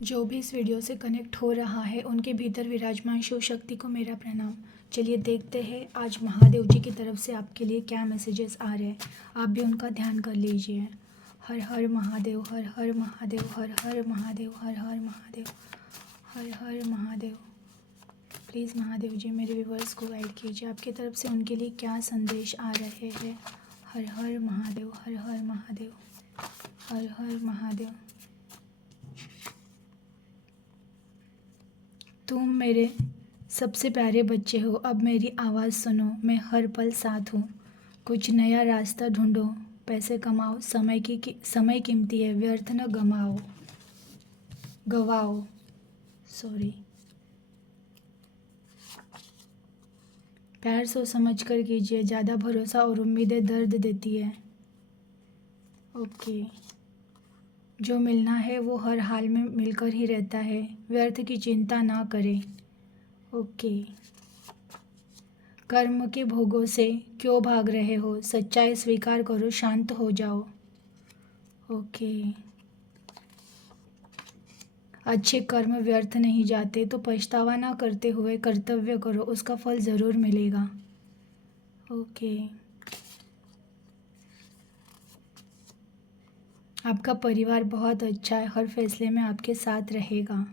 जो भी इस वीडियो से कनेक्ट हो रहा है उनके भीतर विराजमान शिव शक्ति को मेरा प्रणाम। चलिए देखते हैं आज महादेव जी की तरफ से आपके लिए क्या मैसेजेस आ रहे हैं। आप भी उनका ध्यान कर लीजिए। हर हर महादेव, हर हर महादेव, हर हर महादेव, हर हर महादेव, हर हर महादेव। प्लीज़ महादेव जी मेरे व्यूवर्स को गाइड कीजिए, आपकी तरफ से उनके लिए क्या संदेश आ रहे हैं। हर हर महादेव, हर हर महादेव, हर हर महादेव। तुम मेरे सबसे प्यारे बच्चे हो, अब मेरी आवाज़ सुनो, मैं हर पल साथ हूँ। कुछ नया रास्ता ढूंढो, पैसे कमाओ, समय कीमती है, व्यर्थ न गवाओ। सॉरी। प्यार सोच समझ कर कीजिए, ज़्यादा भरोसा और उम्मीदें दर्द देती है। ओके। जो मिलना है वो हर हाल में मिलकर ही रहता है, व्यर्थ की चिंता ना करें। ओके। कर्म के भोगों से क्यों भाग रहे हो, सच्चाई स्वीकार करो, शांत हो जाओ। ओके। अच्छे कर्म व्यर्थ नहीं जाते, तो पछतावा ना करते हुए कर्तव्य करो, उसका फल ज़रूर मिलेगा। ओके। आपका परिवार बहुत अच्छा है, हर फैसले में आपके साथ रहेगा।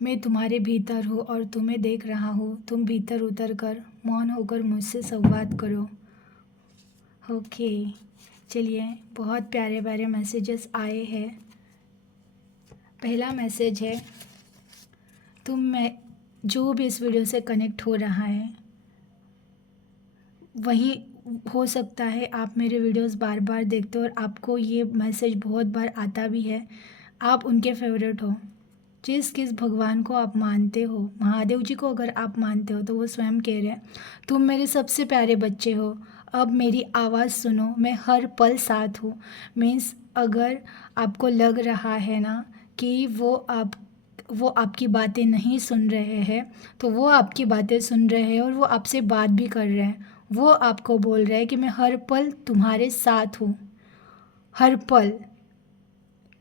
मैं तुम्हारे भीतर हूँ और तुम्हें देख रहा हूँ, तुम भीतर उतर कर मौन होकर मुझसे संवाद करो। ओके। चलिए, बहुत प्यारे प्यारे मैसेजेस आए हैं। पहला मैसेज है, जो भी इस वीडियो से कनेक्ट हो रहा है, वही हो सकता है आप मेरे वीडियोस बार बार देखते हो और आपको ये मैसेज बहुत बार आता भी है, आप उनके फेवरेट हो। जिस किस भगवान को आप मानते हो, महादेव जी को अगर आप मानते हो, तो वो स्वयं कह रहे हैं, तुम मेरे सबसे प्यारे बच्चे हो, अब मेरी आवाज़ सुनो, मैं हर पल साथ हूँ। मीन्स अगर आपको लग रहा है ना कि वो आपकी बातें नहीं सुन रहे हैं, तो वो आपकी बातें सुन रहे हैं और वो आपसे बात भी कर रहे हैं। वो आपको बोल रहे हैं कि मैं हर पल तुम्हारे साथ हूँ, हर पल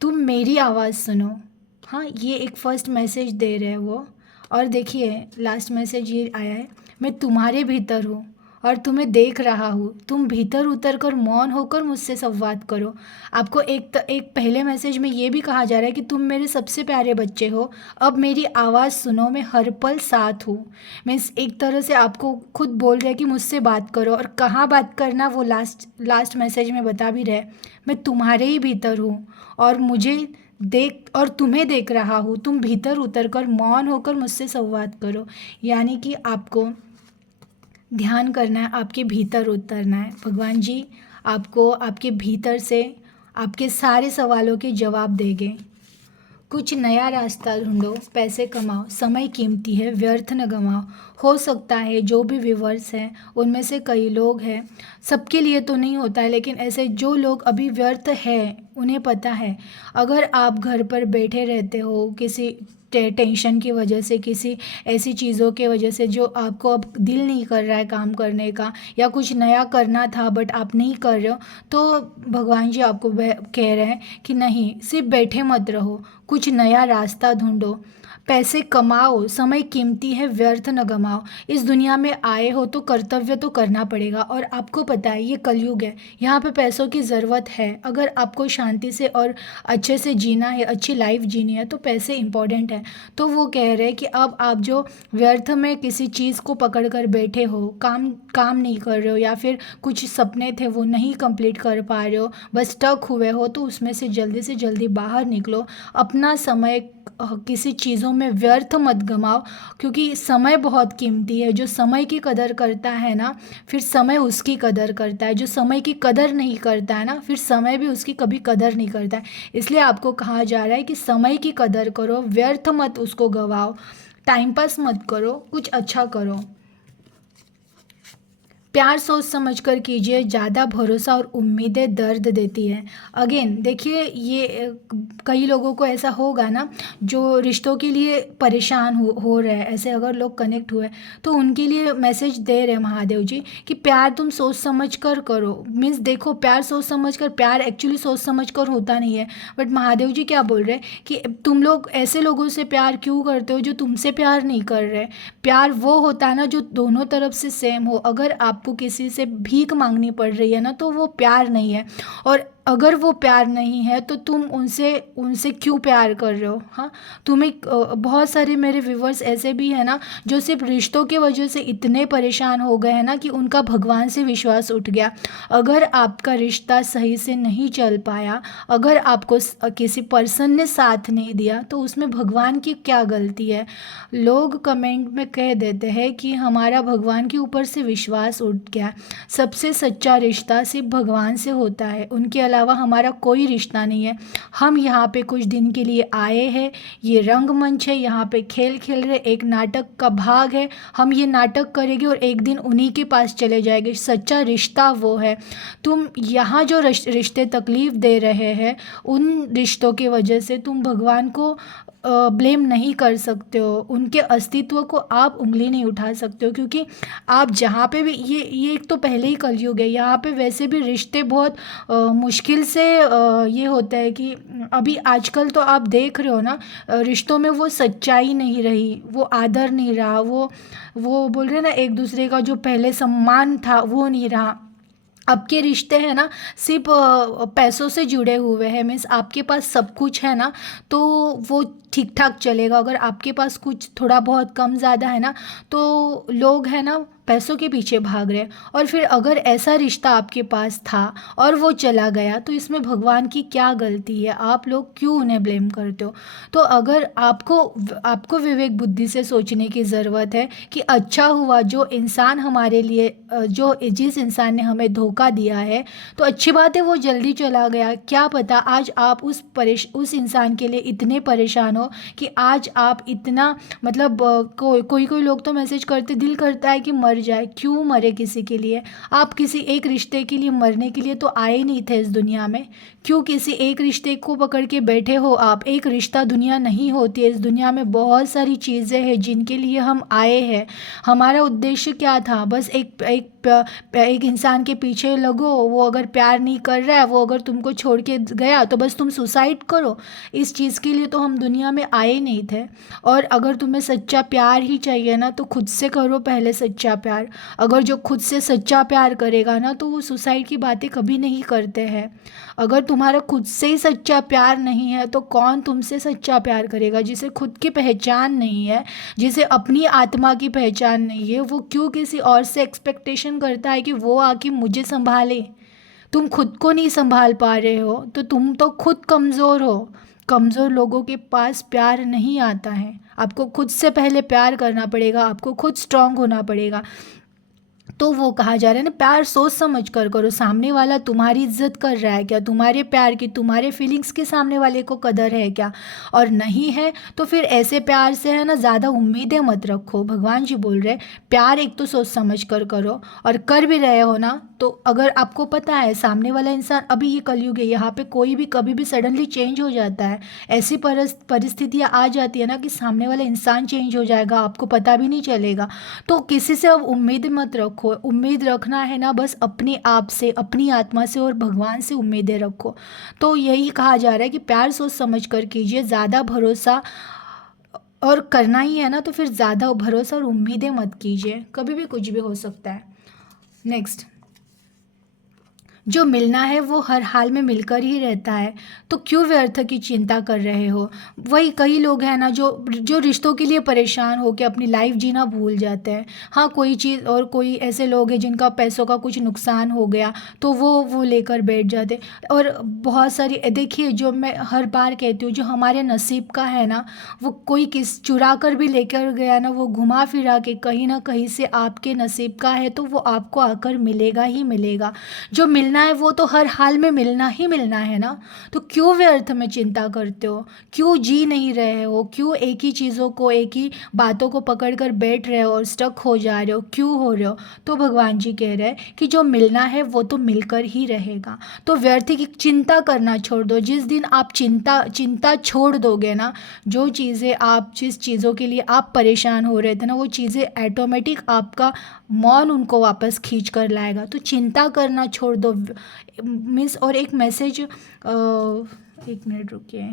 तुम मेरी आवाज़ सुनो। हाँ, ये एक फ़र्स्ट मैसेज दे रहे हैं वो। और देखिए लास्ट मैसेज ये आया है, मैं तुम्हारे भीतर हूँ और तुम्हें देख रहा हूँ, तुम भीतर उतर कर मौन होकर मुझसे संवाद करो। आपको एक पहले मैसेज में ये भी कहा जा रहा है कि तुम मेरे सबसे प्यारे बच्चे हो, अब मेरी आवाज़ सुनो, मैं हर पल साथ हूँ। मीन्स एक तरह से आपको खुद बोल रहे हैं कि मुझसे बात करो, और कहाँ बात करना वो लास्ट मैसेज में बता भी रहे, मैं तुम्हारे ही भीतर हूँ और तुम्हें देख रहा हूँ, तुम भीतर उतर कर मौन होकर मुझसे संवाद करो। यानी कि आपको ध्यान करना है, आपके भीतर उतरना है। भगवान जी आपको आपके भीतर से आपके सारे सवालों के जवाब देंगे। कुछ नया रास्ता ढूंढो, पैसे कमाओ, समय कीमती है, व्यर्थ न गंवाओ। हो सकता है जो भी व्यूवर्स हैं उनमें से कई लोग हैं, सबके लिए तो नहीं होता है, लेकिन ऐसे जो लोग अभी व्यर्थ हैं उन्हें पता है। अगर आप घर पर बैठे रहते हो किसी टेंशन की वजह से, किसी ऐसी चीज़ों के वजह से जो आपको अब दिल नहीं कर रहा है काम करने का, या कुछ नया करना था बट आप नहीं कर रहे हो, तो भगवान जी आपको कह रहे हैं कि नहीं, सिर्फ बैठे मत रहो, कुछ नया रास्ता ढूंढो, पैसे कमाओ, समय कीमती है, व्यर्थ न गमाओ। इस दुनिया में आए हो तो कर्तव्य तो करना पड़ेगा, और आपको पता है ये कलयुग है, यहाँ पे पैसों की ज़रूरत है। अगर आपको शांति से और अच्छे से जीना है, अच्छी लाइफ जीनी है, तो पैसे इंपॉर्टेंट है। तो वो कह रहे हैं कि अब आप जो व्यर्थ में किसी चीज़ को पकड़ कर बैठे हो, काम नहीं कर रहे हो, या फिर कुछ सपने थे वो नहीं कंप्लीट कर पा रहे हो, बस स्टक हुए हो, तो उसमें से जल्दी बाहर निकलो। अपना समय किसी चीज़ों में व्यर्थ मत गमाओ, क्योंकि समय बहुत कीमती है। जो समय की कदर करता है ना, फिर समय उसकी कदर करता है। जो समय की कदर नहीं करता है ना, फिर समय भी उसकी कभी कदर नहीं करता है। इसलिए आपको कहा जा रहा है कि समय की कदर करो, व्यर्थ मत उसको गवाओ, टाइम पास मत करो, कुछ अच्छा करो। प्यार सोच समझ कर कीजिए, ज़्यादा भरोसा और उम्मीदें दर्द देती हैं। अगेन देखिए, ये कई लोगों को ऐसा होगा ना, जो रिश्तों के लिए परेशान हो रहे हैं, ऐसे अगर लोग कनेक्ट हुए तो उनके लिए मैसेज दे रहे हैं महादेव जी कि प्यार तुम सोच समझ कर करो। मीन्स देखो, प्यार सोच समझ कर, प्यार एक्चुअली सोच समझ कर होता नहीं है। बट महादेव जी क्या बोल रहे हैं कि तुम लोग ऐसे लोगों से प्यार क्यों करते हो जो तुमसे प्यार नहीं कर रहे। प्यार वो होता है ना जो दोनों तरफ से सेम हो। अगर आपको किसी से भीख मांगनी पड़ रही है ना, तो वो प्यार नहीं है। और अगर वो प्यार नहीं है तो तुम उनसे उनसे क्यों प्यार कर रहे हो। हाँ, तुम्हें बहुत सारे मेरे व्यूवर्स ऐसे भी हैं ना जो सिर्फ रिश्तों की वजह से इतने परेशान हो गए हैं ना कि उनका भगवान से विश्वास उठ गया। अगर आपका रिश्ता सही से नहीं चल पाया, अगर आपको किसी पर्सन ने साथ नहीं दिया, तो उसमें भगवान की क्या गलती है। लोग कमेंट में कह देते हैं कि हमारा भगवान के ऊपर से विश्वास उठ गया। सबसे सच्चा रिश्ता सिर्फ भगवान से होता है, उनके अलावा हमारा कोई रिश्ता नहीं है। हम यहाँ पे कुछ दिन के लिए आए हैं, ये रंगमंच है, यहाँ पे खेल खेल रहे, एक नाटक का भाग है। हम ये नाटक करेंगे और एक दिन उन्हीं के पास चले जाएंगे। सच्चा रिश्ता वो है। तुम यहाँ जो रिश्ते तकलीफ़ दे रहे हैं, उन रिश्तों की वजह से तुम भगवान को ब्लेम नहीं कर सकते हो। उनके अस्तित्व को आप उंगली नहीं उठा सकते हो, क्योंकि आप जहाँ पे भी, ये एक तो पहले ही कलयुग है, यहाँ पे वैसे भी रिश्ते बहुत मुश्किल से ये होता है कि अभी आजकल तो आप देख रहे हो ना, रिश्तों में वो सच्चाई नहीं रही, वो आदर नहीं रहा, वो बोल रहे हैं ना, एक दूसरे का जो पहले सम्मान था वो नहीं रहा। अब के रिश्ते हैं ना सिर्फ पैसों से जुड़े हुए हैं। मीन्स आपके पास सब कुछ है ना, तो वो ठीक ठाक चलेगा। अगर आपके पास कुछ थोड़ा बहुत कम ज़्यादा है ना, तो लोग हैं ना पैसों के पीछे भाग रहे हैं। और फिर अगर ऐसा रिश्ता आपके पास था और वो चला गया, तो इसमें भगवान की क्या गलती है। आप लोग क्यों उन्हें ब्लेम करते हो। तो अगर आपको विवेक बुद्धि से सोचने की ज़रूरत है कि अच्छा हुआ जो इंसान हमारे लिए जो जिस इंसान ने हमें धोखा दिया है, तो अच्छी बात है वो जल्दी चला गया। क्या पता आज आप उस इंसान के लिए इतने परेशान हो कि आज आप इतना, मतलब कोई कोई लोग तो मैसेज करते, दिल करता है कि मर जाए। क्यों मरे किसी के लिए। आप किसी एक रिश्ते के लिए मरने के लिए तो आए नहीं थे इस दुनिया में। क्यों किसी एक रिश्ते को पकड़ के बैठे हो आप। एक रिश्ता दुनिया नहीं होती है। इस दुनिया में बहुत सारी चीज़ें हैं जिनके लिए हम आए हैं। हमारा उद्देश्य क्या था, बस एक इंसान के पीछे लगो, वो अगर प्यार नहीं कर रहा है, वो अगर तुमको छोड़ के गया, तो बस तुम सुसाइड करो। इस चीज़ के लिए तो हम दुनिया में आए नहीं थे। और अगर तुम्हें सच्चा प्यार ही चाहिए ना, तो खुद से करो पहले सच्चा प्यार। अगर जो खुद से सच्चा प्यार करेगा ना, तो वो सुसाइड की बातें कभी नहीं करते हैं। अगर तुम्हारा खुद से ही सच्चा प्यार नहीं है, तो कौन तुमसे सच्चा प्यार करेगा। जिसे खुद की पहचान नहीं है, जिसे अपनी आत्मा की पहचान नहीं है, वो क्यों किसी और से एक्सपेक्टेशन करता है कि वो आके मुझे संभाले। तुम खुद को नहीं संभाल पा रहे हो, तो तुम तो खुद कमज़ोर हो। कमज़ोर लोगों के पास प्यार नहीं आता है। आपको खुद से पहले प्यार करना पड़ेगा, आपको खुद स्ट्रांग होना पड़ेगा। तो वो कहा जा रहा है ना, प्यार सोच समझ कर करो। सामने वाला तुम्हारी इज्जत कर रहा है क्या, तुम्हारे प्यार की, तुम्हारे फीलिंग्स की सामने वाले को कदर है क्या। और नहीं है तो फिर ऐसे प्यार से है ना ज़्यादा उम्मीदें मत रखो। भगवान जी बोल रहे हैं प्यार एक तो सोच समझ कर करो, और कर भी रहे हो ना, तो अगर आपको पता है सामने वाला इंसान, अभी ये कलयुग है, यहाँ पे कोई भी कभी भी सडनली चेंज हो जाता है। ऐसी परिस्थितियाँ आ जाती है ना कि सामने वाला इंसान चेंज हो जाएगा, आपको पता भी नहीं चलेगा। तो किसी से अब उम्मीद मत रखो। उम्मीद रखना है ना बस अपने आप से, अपनी आत्मा से और भगवान से उम्मीदें रखो। तो यही कहा जा रहा है कि प्यार सोच समझ कर कीजिए, ज़्यादा भरोसा और करना ही है ना, तो फिर ज़्यादा भरोसा और उम्मीदें मत कीजिए। कभी भी कुछ भी हो सकता है। नेक्स्ट, जो मिलना है वो हर हाल में मिलकर ही रहता है, तो क्यों व्यर्थ की चिंता कर रहे हो। वही कई लोग हैं ना जो जो रिश्तों के लिए परेशान होकर अपनी लाइफ जीना भूल जाते हैं। हाँ, कोई चीज़, और कोई ऐसे लोग हैं जिनका पैसों का कुछ नुकसान हो गया तो वो लेकर बैठ जाते। और बहुत सारी, देखिए जो मैं हर बार कहती हूँ, जो हमारे नसीब का है ना, वो कोई किस चुरा कर भी लेकर गया ना, वो घुमा फिरा के कहीं ना कहीं से आपके नसीब का है, तो वो आपको आकर मिलेगा ही मिलेगा। जो मिलना मिलना है वो तो हर हाल में मिलना ही मिलना है ना, तो क्यों व्यर्थ में चिंता करते हो, क्यों जी नहीं रहे हो, क्यों एक ही चीज़ों को, एक ही बातों को पकड़ कर बैठ रहे हो और स्टक हो जा रहे हो, क्यों हो रहे हो। तो भगवान जी कह रहे हैं कि जो मिलना है वो तो मिलकर ही रहेगा, तो व्यर्थ की चिंता करना छोड़ दो। जिस दिन आप चिंता छोड़ दोगे ना, जो चीज़ें आप, जिस चीज़ों के लिए आप परेशान हो रहे थे ना, वो चीज़ें ऑटोमेटिक आपका मौन उनको वापस खींच कर लाएगा। तो चिंता करना छोड़ दो मिस। और एक मैसेज, एक मिनट रुकिए,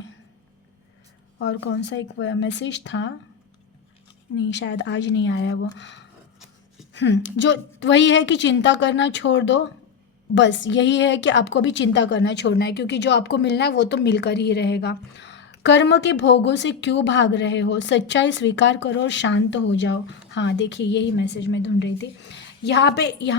और कौन सा एक मैसेज था, नहीं शायद आज नहीं आया वो। जो वही है कि चिंता करना छोड़ दो, बस यही है कि आपको भी चिंता करना छोड़ना है, क्योंकि जो आपको मिलना है वो तो मिलकर ही रहेगा। कर्म के भोगों से क्यों भाग रहे हो, सच्चाई स्वीकार करो और शांत हो जाओ। हाँ देखिए, यही मैसेज मैं ढूंढ रही थी। यहाँ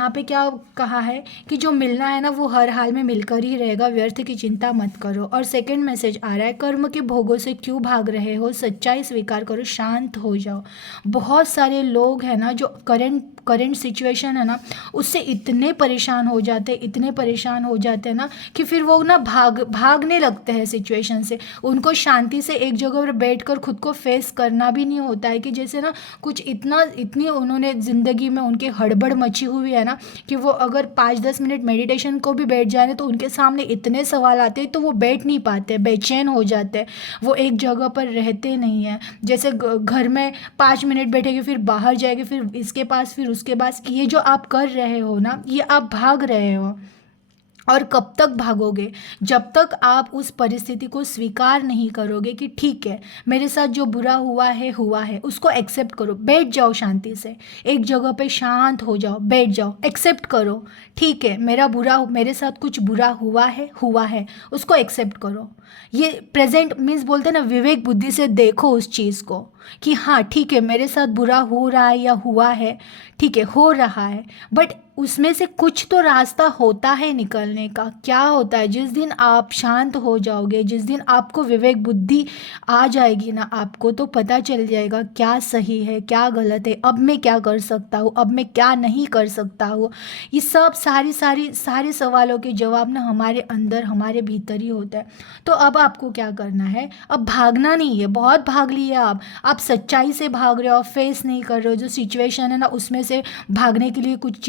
पे क्या कहा है कि जो मिलना है ना वो हर हाल में मिलकर ही रहेगा, व्यर्थ की चिंता मत करो। और सेकंड मैसेज आ रहा है, कर्म के भोगों से क्यों भाग रहे हो, सच्चाई स्वीकार करो, शांत हो जाओ। बहुत सारे लोग हैं ना जो करंट सिचुएशन है ना, उससे इतने परेशान हो जाते, इतने परेशान हो जाते हैं ना कि फिर वो ना भागने लगते हैं सिचुएशन से। उनको शांति से एक जगह पर बैठकर खुद को फेस करना भी नहीं होता है, कि जैसे ना कुछ इतनी उन्होंने ज़िंदगी में उनके हड़बड़ मची हुई है ना, कि वो अगर 5-10 मिनट मेडिटेशन को भी बैठ जाए तो उनके सामने इतने सवाल आते हैं, तो वो बैठ नहीं पाते, बेचैन हो जाते हैं, वो एक जगह पर रहते नहीं हैं। जैसे घर में 5 मिनट बैठेंगे, फिर बाहर जाएंगे, फिर इसके पास, फिर उसके पास। ये जो आप कर रहे हो ना, ये आप भाग रहे हो। और कब तक भागोगे, जब तक आप उस परिस्थिति को स्वीकार नहीं करोगे कि ठीक है, मेरे साथ जो बुरा हुआ है, उसको एक्सेप्ट करो। बैठ जाओ शांति से, एक जगह पे शांत हो जाओ, बैठ जाओ, एक्सेप्ट करो। ठीक है, मेरे साथ कुछ बुरा हुआ है, उसको एक्सेप्ट करो। ये प्रेजेंट मीन्स बोलते हैं ना, विवेक बुद्धि से देखो उस चीज़ को कि हाँ ठीक है, मेरे साथ बुरा हो रहा है या हुआ है, ठीक है हो रहा है, बट उसमें से कुछ तो रास्ता होता है निकलने का। क्या होता है, जिस दिन आप शांत हो जाओगे, जिस दिन आपको विवेक बुद्धि आ जाएगी ना, आपको तो पता चल जाएगा क्या सही है क्या गलत है, अब मैं क्या कर सकता हूँ, अब मैं क्या नहीं कर सकता हूँ। ये सब सारे सवालों के जवाब ना हमारे अंदर, हमारे भीतर ही होता है। तो अब आपको क्या करना है, अब भागना नहीं है, बहुत भाग लिए आप सच्चाई से भाग रहे हो, आप फेस नहीं कर रहे हो जो सिचुएशन है ना, उसमें से भागने के लिए कुछ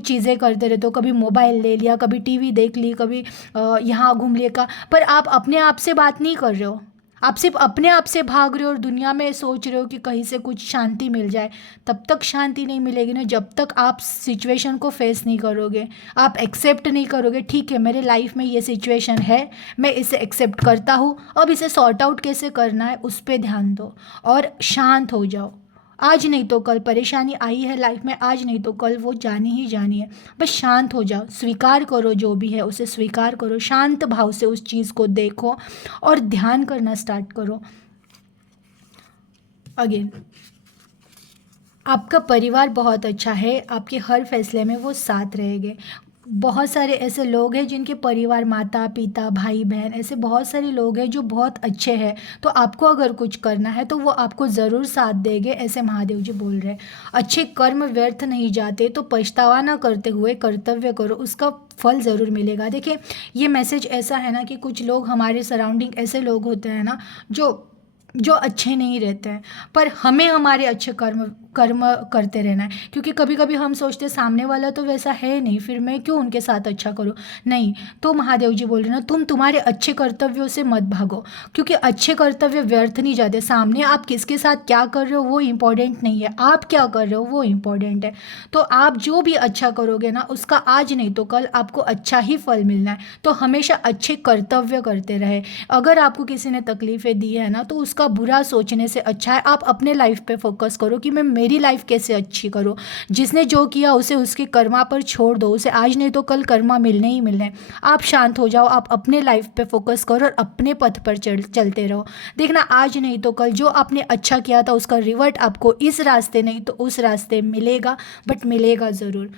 चीज़ें करते रहते हो। कभी मोबाइल ले लिया, कभी टीवी देख ली, कभी यहाँ घूम लिया का, पर आप अपने आप से बात नहीं कर रहे हो, आप सिर्फ अपने आप से भाग रहे हो और दुनिया में सोच रहे हो कि कहीं से कुछ शांति मिल जाए। तब तक शांति नहीं मिलेगी ना, जब तक आप सिचुएशन को फेस नहीं करोगे, आप एक्सेप्ट नहीं करोगे। ठीक है, मेरे लाइफ में ये सिचुएशन है, मैं इसे एक्सेप्ट करता हूँ, अब इसे सॉर्ट आउट कैसे करना है उस पर ध्यान दो और शांत हो जाओ। आज नहीं तो कल परेशानी आई है लाइफ में, आज नहीं तो कल वो जानी ही जानी है। बस शांत हो जाओ, स्वीकार करो जो भी है उसे स्वीकार करो, शांत भाव से उस चीज़ को देखो और ध्यान करना स्टार्ट करो। अगेन, आपका परिवार बहुत अच्छा है, आपके हर फैसले में वो साथ रहेंगे। बहुत सारे ऐसे लोग हैं जिनके परिवार, माता पिता भाई बहन, ऐसे बहुत सारे लोग हैं जो बहुत अच्छे हैं। तो आपको अगर कुछ करना है तो वो आपको ज़रूर साथ देंगे, ऐसे महादेव जी बोल रहे हैं। अच्छे कर्म व्यर्थ नहीं जाते, तो पछतावा ना करते हुए कर्तव्य करो, उसका फल ज़रूर मिलेगा। देखिए, ये मैसेज ऐसा है ना कि कुछ लोग हमारे सराउंडिंग ऐसे लोग होते हैं ना जो अच्छे नहीं रहते हैं, पर हमें हमारे अच्छे कर्म करते रहना है। क्योंकि कभी कभी हम सोचते हैं सामने वाला तो वैसा है नहीं, फिर मैं क्यों उनके साथ अच्छा करूं। नहीं, तो महादेव जी बोल रहे हैं ना, तुम्हारे अच्छे कर्तव्यों से मत भागो, क्योंकि अच्छे कर्तव्य व्यर्थ नहीं जाते। सामने आप किसके साथ क्या कर रहे हो वो इम्पोर्टेंट नहीं है, आप क्या कर रहे हो वो इम्पोर्टेंट है। तो आप जो भी अच्छा करोगे ना, उसका आज नहीं तो कल आपको अच्छा ही फल मिलना है। तो हमेशा अच्छे कर्तव्य करते रहे। अगर आपको किसी ने तकलीफ़ें दी है ना, तो उसका बुरा सोचने से अच्छा है आप अपने लाइफ पे फोकस करो कि मैं मेरी लाइफ कैसे अच्छी करूँ। जिसने जो किया उसे उसके कर्मा पर छोड़ दो, उसे आज नहीं तो कल कर्मा मिलने ही मिलने। आप शांत हो जाओ, आप अपने लाइफ पे फोकस करो और अपने पथ पर चलते रहो। देखना, आज नहीं तो कल जो आपने अच्छा किया था उसका रिवर्ट आपको इस रास्ते नहीं तो उस रास्ते मिलेगा, बट मिलेगा ज़रूर।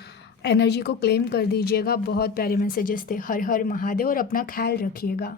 एनर्जी को क्लेम कर दीजिएगा। बहुत प्यारे मैसेजेस थे। हर हर महादेव और अपना ख्याल रखिएगा।